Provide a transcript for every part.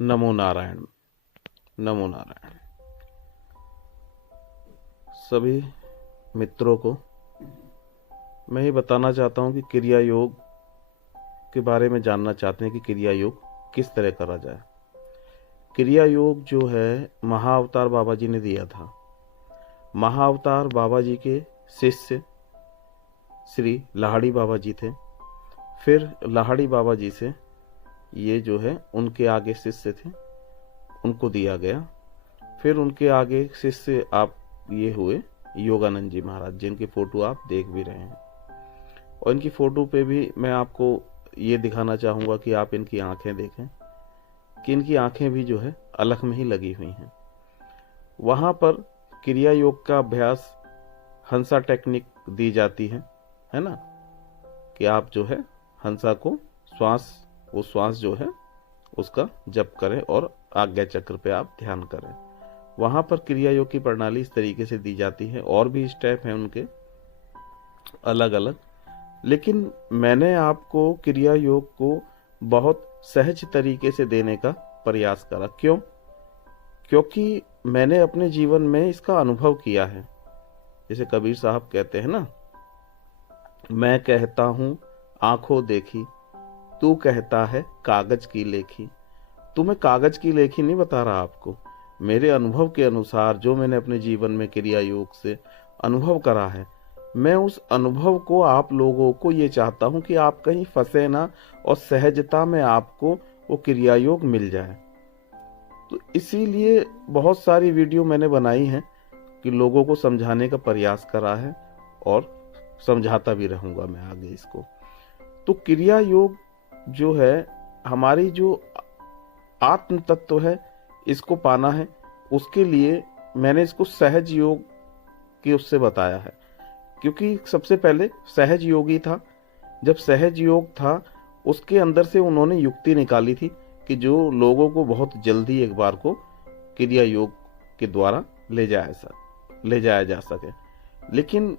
नमो नारायण। नमो नारायण। सभी मित्रों को मैं ये बताना चाहता हूँ कि क्रिया योग के बारे में जानना चाहते हैं कि क्रिया योग किस तरह करा जाए। क्रिया योग जो है महाअवतार बाबा जी ने दिया था। महाअवतार बाबा जी के शिष्य श्री लाहड़ी बाबा जी थे। फिर लाहड़ी बाबा जी से ये जो है उनके आगे शिष्य थे, उनको दिया गया। फिर उनके आगे शिष्य आप ये हुए योगानंद जी महाराज, जिनकी फोटो आप देख भी रहे हैं। और इनकी फोटो पे भी मैं आपको ये दिखाना चाहूँगा कि आप इनकी आंखें देखें कि इनकी आंखें भी जो है अलग में ही लगी हुई हैं। वहाँ पर क्रिया योग का अभ्यास हंसा टेक्निक दी जाती है ना, कि आप जो है हंसा को वो श्वास जो है उसका जप करें और आज्ञा चक्र पे आप ध्यान करें। वहाँ पर क्रिया योग की प्रणाली इस तरीके से दी जाती है। और भी स्टेप हैं उनके अलग अलग, लेकिन मैंने आपको क्रिया योग को बहुत सहज तरीके से देने का प्रयास करा। क्यों? क्योंकि मैंने अपने जीवन में इसका अनुभव किया है। जैसे कबीर साहब कहते हैं ना, मैं कहता हूँ आंखों देखी, तू कहता है कागज की लेखी। तो मैं कागज की लेखी नहीं बता रहा आपको, मेरे अनुभव के अनुसार जो मैंने अपने जीवन में क्रिया योग से अनुभव करा है, मैं उस अनुभव को आप लोगों को ये चाहता हूं कि आप कहीं फंसे ना और सहजता में आपको वो क्रिया योग मिल जाए। तो इसीलिए बहुत सारी वीडियो मैंने बनाई हैं कि लोगों को समझाने का प्रयास करा है और समझाता भी रहूंगा मैं आगे इसको। तो क्रिया योग जो है हमारी जो आत्म तत्व है, इसको पाना है। उसके लिए मैंने इसको सहज योग की उससे बताया है, क्योंकि सबसे पहले सहज योगी था। जब सहज योग था उसके अंदर से उन्होंने युक्ति निकाली थी कि जो लोगों को बहुत जल्दी एक बार को क्रिया योग के द्वारा ले जाया जा सके। लेकिन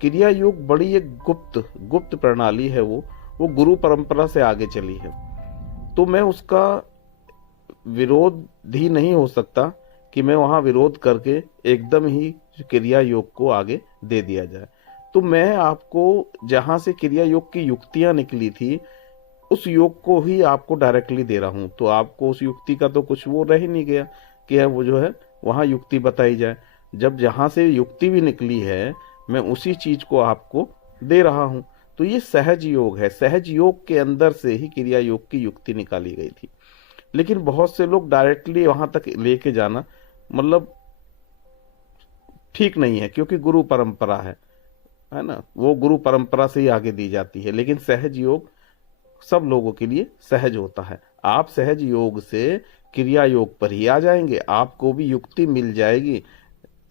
क्रिया योग बड़ी एक गुप्त प्रणाली है। वो गुरु परंपरा से आगे चली है। तो मैं उसका विरोधी नहीं हो सकता कि मैं वहां विरोध करके एकदम ही क्रिया योग को आगे दे दिया जाए। तो मैं आपको जहां से क्रिया योग की युक्तियां निकली थी उस योग को ही आपको डायरेक्टली दे रहा हूं। तो आपको उस युक्ति का तो कुछ वो रह ही नहीं गया कि वो जो है वहां युक्ति बताई जाए। जब जहां से युक्ति भी निकली है मैं उसी चीज को आपको दे रहा हूं। तो ये सहज योग है। सहज योग के अंदर से ही क्रिया योग की युक्ति निकाली गई थी। लेकिन बहुत से लोग डायरेक्टली वहां तक लेके जाना मतलब ठीक नहीं है, क्योंकि गुरु परंपरा है ना, वो गुरु परंपरा से ही आगे दी जाती है। लेकिन सहज योग सब लोगों के लिए सहज होता है। आप सहज योग से क्रिया योग पर ही आ जाएंगे, आपको भी युक्ति मिल जाएगी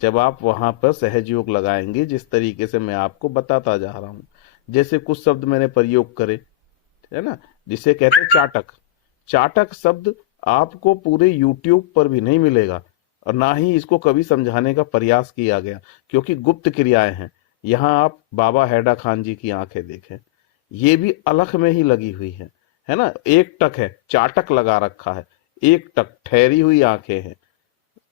जब आप वहां पर सहज योग लगाएंगे, जिस तरीके से मैं आपको बताता जा रहा हूं। जैसे कुछ शब्द मैंने प्रयोग करे, है ना, जिसे कहते हैं चाटक। चाटक शब्द आपको पूरे यूट्यूब पर भी नहीं मिलेगा और ना ही इसको कभी समझाने का प्रयास किया गया, क्योंकि गुप्त क्रियाएं हैं। यहाँ आप बाबा हैडा खान जी की आंखें देखें, ये भी अलख में ही लगी हुई है ना। एक टक है, चाटक लगा रखा है, एक टक ठहरी हुई आंखें हैं।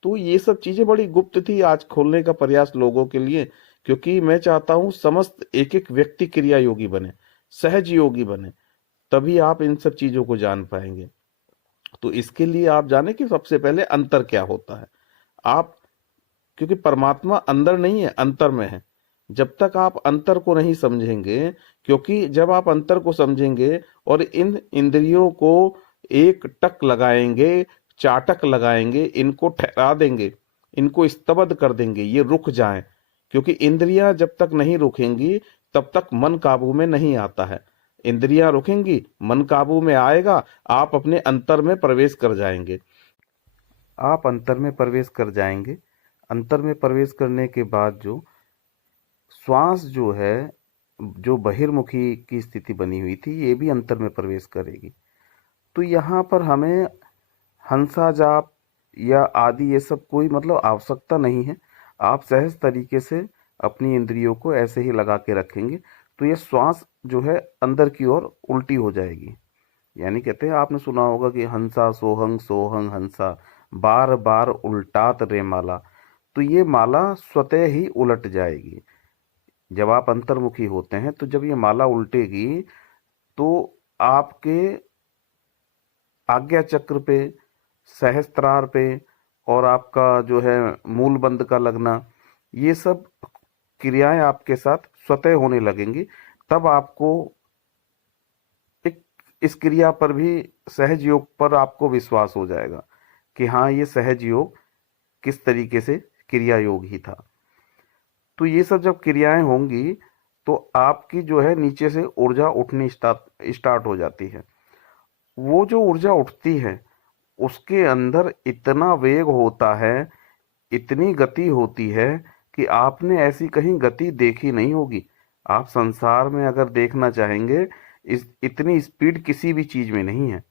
तो ये सब चीजें बड़ी गुप्त थी, आज खोलने का प्रयास लोगों के लिए, क्योंकि मैं चाहता हूं समस्त एक एक व्यक्ति क्रिया योगी बने, सहज योगी बने, तभी आप इन सब चीजों को जान पाएंगे। तो इसके लिए आप जाने कि सबसे पहले अंतर क्या होता है। आप, क्योंकि परमात्मा अंदर नहीं है, अंतर में है। जब तक आप अंतर को नहीं समझेंगे, क्योंकि जब आप अंतर को समझेंगे और इन इंद्रियों को एक टक लगाएंगे, चाटक लगाएंगे, इनको ठहरा देंगे, इनको स्तब्ध कर देंगे, ये रुक जाएं। क्योंकि इंद्रियां जब तक नहीं रुकेंगी तब तक मन काबू में नहीं आता है। इंद्रियां रुकेंगी, मन काबू में आएगा, आप अपने अंतर में प्रवेश कर जाएंगे। आप अंतर में प्रवेश कर जाएंगे। अंतर में प्रवेश करने के बाद जो श्वास जो है, जो बहिर्मुखी की स्थिति बनी हुई थी, ये भी अंतर में प्रवेश करेगी। तो यहाँ पर हमें हंसा जाप या आदि ये सब कोई मतलब आवश्यकता नहीं है। आप सहज तरीके से अपनी इंद्रियों को ऐसे ही लगा के रखेंगे तो ये श्वास जो है अंदर की ओर उल्टी हो जाएगी। यानी कहते हैं, आपने सुना होगा कि हंसा सोहंग सोहंग हंसा, बार बार उल्टात रे माला। तो ये माला स्वतः ही उलट जाएगी जब आप अंतर्मुखी होते हैं। तो जब ये माला उल्टेगी तो आपके आज्ञा चक्र पे, सहस्त्रार पे, और आपका जो है मूल बंध का लगना, ये सब क्रियाएं आपके साथ स्वतः होने लगेंगी। तब आपको एक इस क्रिया पर भी, सहज योग पर आपको विश्वास हो जाएगा कि हाँ, ये सहज योग किस तरीके से क्रिया योग ही था। तो ये सब जब क्रियाएं होंगी तो आपकी जो है नीचे से ऊर्जा उठनी स्टार्ट हो जाती है। वो जो ऊर्जा उठती है उसके अंदर इतना वेग होता है, इतनी गति होती है कि आपने ऐसी कहीं गति देखी नहीं होगी। आप संसार में अगर देखना चाहेंगे, इस इतनी स्पीड किसी भी चीज में नहीं है।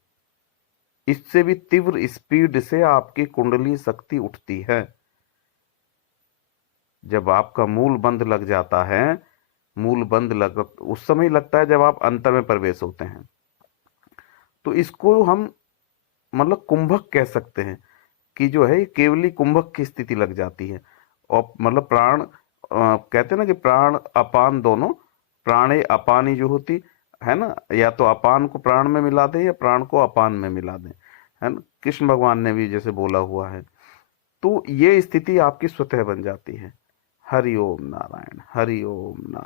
इससे भी तीव्र स्पीड से आपकी कुंडली शक्ति उठती है जब आपका मूल बंध लग जाता है। मूल बंध लग उस समय लगता है जब आप अंतर में प्रवेश होते हैं। तो इसको हम मतलब कुंभक कह सकते हैं कि जो है केवली कुंभक की स्थिति लग जाती है। और मतलब प्राण, कहते हैं ना कि प्राण अपान दोनों, प्राणे अपानी जो होती है ना, या तो अपान को प्राण में मिला दे या प्राण को अपान में मिला दे, है ना। कृष्ण भगवान ने भी जैसे बोला हुआ है। तो ये स्थिति आपकी स्वतः बन जाती है। हरि ओम नारायण, हरि ओम नारायण।